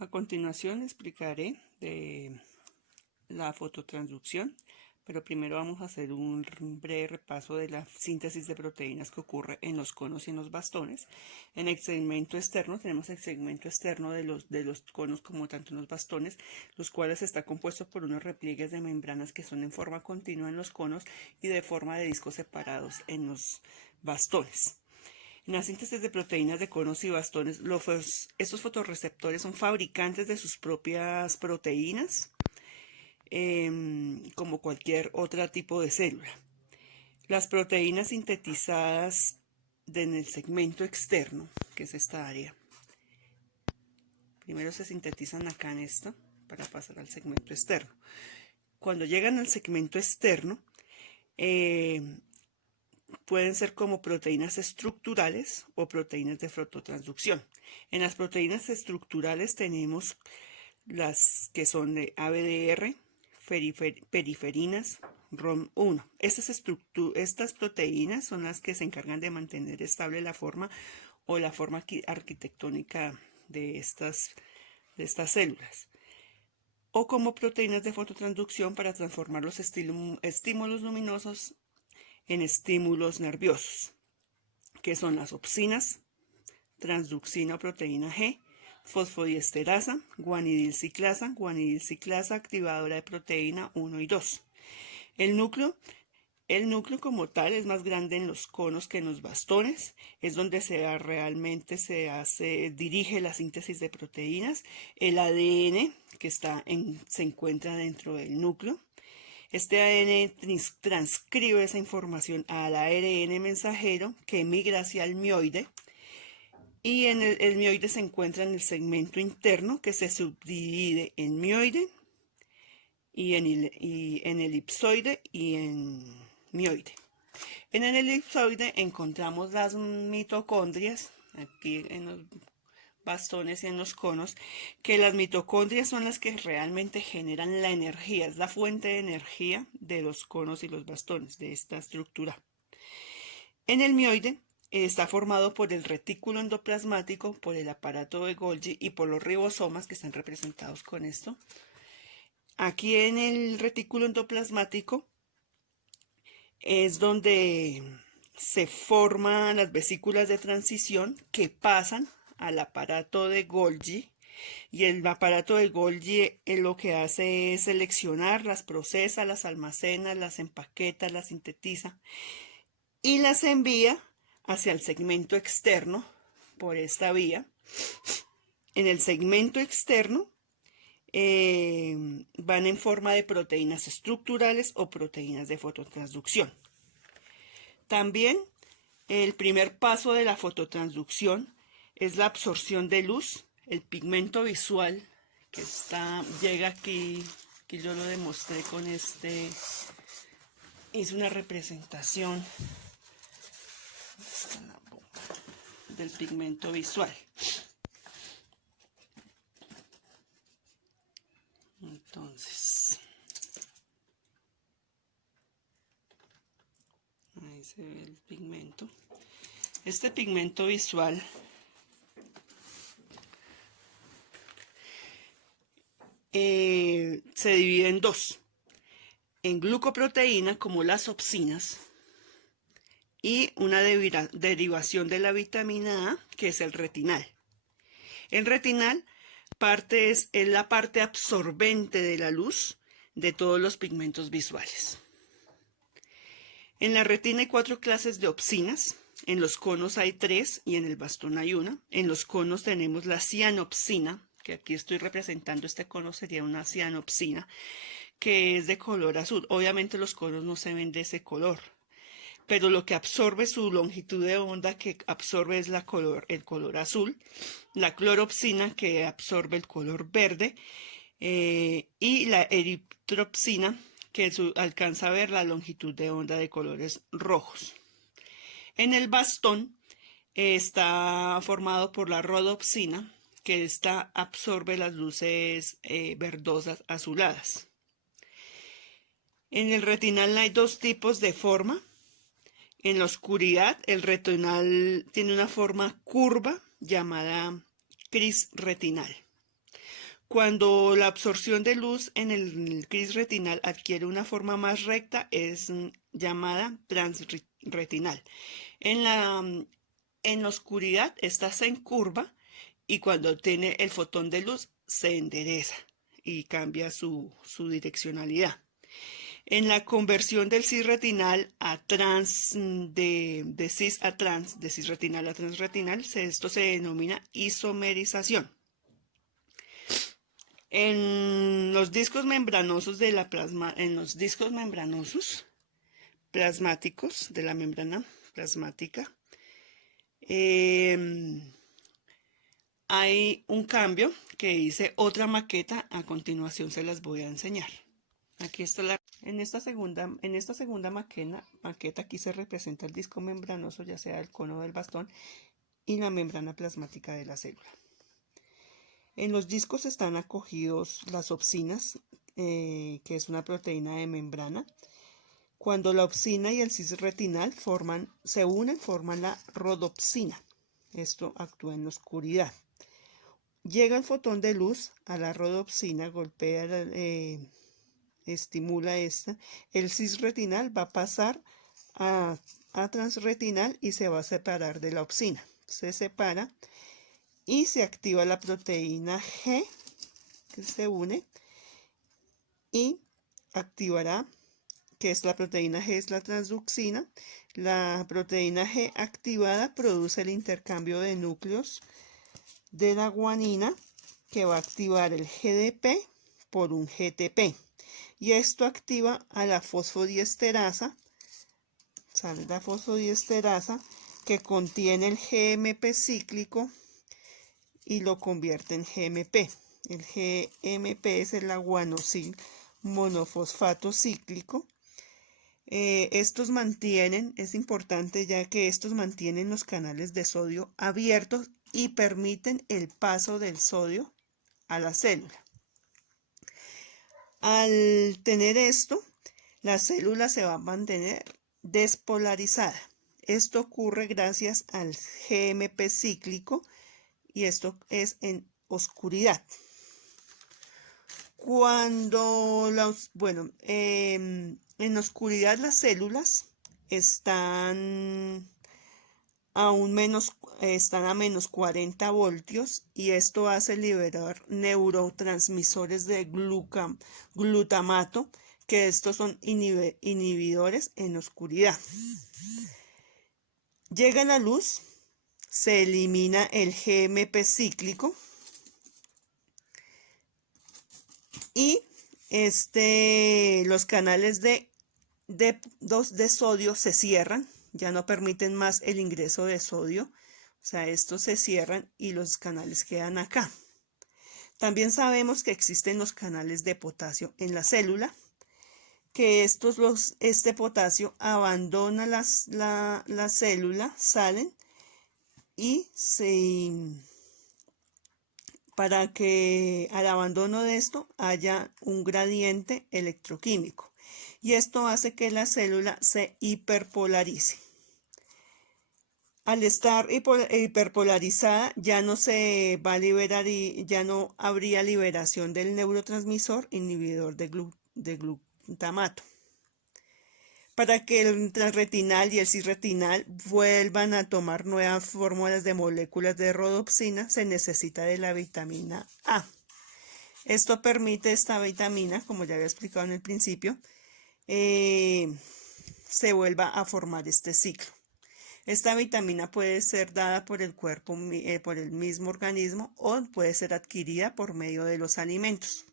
A continuación explicaré de la fototransducción, pero primero vamos a hacer un breve repaso de la síntesis de proteínas que ocurre en los conos y en los bastones. En el segmento externo tenemos el segmento externo de los conos como tanto en los bastones, los cuales está compuesto por unos repliegues de membranas que son en forma continua en los conos y de forma de discos separados en los bastones. En la síntesis de proteínas de conos y bastones, estos fotorreceptores son fabricantes de sus propias proteínas, como cualquier otro tipo de célula. Las proteínas sintetizadas en el segmento externo, que es esta área, primero se sintetizan acá en esto para pasar al segmento externo. Cuando llegan al segmento externo, pueden ser como proteínas estructurales o proteínas de fototransducción. En las proteínas estructurales tenemos las que son de ABDR, periferinas, ROM1. Estas proteínas son las que se encargan de mantener estable la forma o la forma arquitectónica de estas células. O como proteínas de fototransducción para transformar los estímulos luminosos en estímulos nerviosos, que son las opsinas, transducina o proteína G, fosfodiesterasa, guanidilciclasa activadora de proteína 1 y 2. El núcleo como tal es más grande en los conos que en los bastones, es donde realmente se dirige la síntesis de proteínas. El ADN que se encuentra dentro del núcleo. Este ADN transcribe esa información al ARN mensajero que migra hacia el mioide, y el mioide se encuentra en el segmento interno, que se subdivide en mioide y en elipsoide y en mioide. En el elipsoide encontramos las mitocondrias, aquí en los bastones y en los conos, que las mitocondrias son las que realmente generan la energía, es la fuente de energía de los conos y los bastones, de esta estructura. En el mioide está formado por el retículo endoplasmático, por el aparato de Golgi y por los ribosomas, que están representados con esto. Aquí en el retículo endoplasmático es donde se forman las vesículas de transición que pasan al aparato de Golgi, y el aparato de Golgi lo que hace es seleccionar, las procesa, las almacena, las empaqueta, las sintetiza y las envía hacia el segmento externo por esta vía. En el segmento externo van en forma de proteínas estructurales o proteínas de fototransducción. También el primer paso de la fototransducción es la absorción de luz, el pigmento visual que llega aquí, que yo lo demostré con hice una representación del pigmento visual. Entonces, ahí se ve el pigmento. Este pigmento visual se divide en dos: en glucoproteína, como las opsinas, y una derivación de la vitamina A, que es el retinal. El retinal es la parte absorbente de la luz de todos los pigmentos visuales. En la retina hay 4 clases de opsinas. En los conos hay 3 y en el bastón hay 1. En los conos tenemos la cianopsina, que aquí estoy representando. Este cono sería una cianopsina, que es de color azul. Obviamente los conos no se ven de ese color, pero lo que absorbe, su longitud de onda que absorbe, es el color azul. La cloropsina, que absorbe el color verde, y la eritropsina, que alcanza a ver la longitud de onda de colores rojos. En el bastón está formado por la rodopsina, que absorbe las luces verdosas azuladas. En el retinal hay 2 tipos de forma. En la oscuridad, el retinal tiene una forma curva llamada cris retinal. Cuando la absorción de luz en el cris retinal adquiere una forma más recta, es llamada transretinal. En la oscuridad esta se encurva y cuando tiene el fotón de luz se endereza y cambia su direccionalidad. En la conversión del cis retinal a trans, de cis a trans, de cis retinal a transretinal, esto se denomina isomerización. En los discos membranosos de la plasma, en los discos membranosos plasmáticos de la membrana plasmática, hay un cambio que hice otra maqueta, a continuación se las voy a enseñar. Aquí está en esta segunda maqueta aquí se representa el disco membranoso, ya sea el cono del bastón y la membrana plasmática de la célula. En los discos están acogidos las opsinas, que es una proteína de membrana. Cuando la opsina y el cis retinal se unen, forman la rodopsina. Esto actúa en la oscuridad. Llega el fotón de luz a la rodopsina, golpea, estimula esta. El cis retinal va a pasar a transretinal y se va a separar de la opsina. Se separa y se activa la proteína G, que se une y activará, que es la proteína G, es la transducina. La proteína G activada produce el intercambio de núcleos de la guanina, que va a activar el GDP por un GTP. Y esto activa a la fosfodiesterasa, sale la fosfodiesterasa, que contiene el GMP cíclico y lo convierte en GMP. El GMP es el aguanosil monofosfato cíclico. Estos mantienen, es importante ya que estos mantienen los canales de sodio abiertos y permiten el paso del sodio a la célula. Al tener esto, la célula se va a mantener despolarizada. Esto ocurre gracias al GMP cíclico y esto es en oscuridad. Cuando en oscuridad las células están a menos 40 voltios y esto hace liberar neurotransmisores de glutamato, que estos son inhibidores en oscuridad. Llega la luz, se elimina el GMP cíclico y los canales de sodio se cierran, ya no permiten más el ingreso de sodio, o sea, estos se cierran y los canales quedan acá. También sabemos que existen los canales de potasio en la célula, que este potasio abandona la célula, salen y para que al abandono de esto haya un gradiente electroquímico. Y esto hace que la célula se hiperpolarice. Al estar hiperpolarizada ya no se va a liberar y ya no habría liberación del neurotransmisor inhibidor de glutamato. Para que el transretinal y el cisretinal vuelvan a tomar nuevas fórmulas de moléculas de rodopsina, se necesita de la vitamina A. Esto permite, esta vitamina, como ya había explicado en el principio, se vuelva a formar este ciclo. Esta vitamina puede ser dada por el cuerpo, por el mismo organismo, o puede ser adquirida por medio de los alimentos.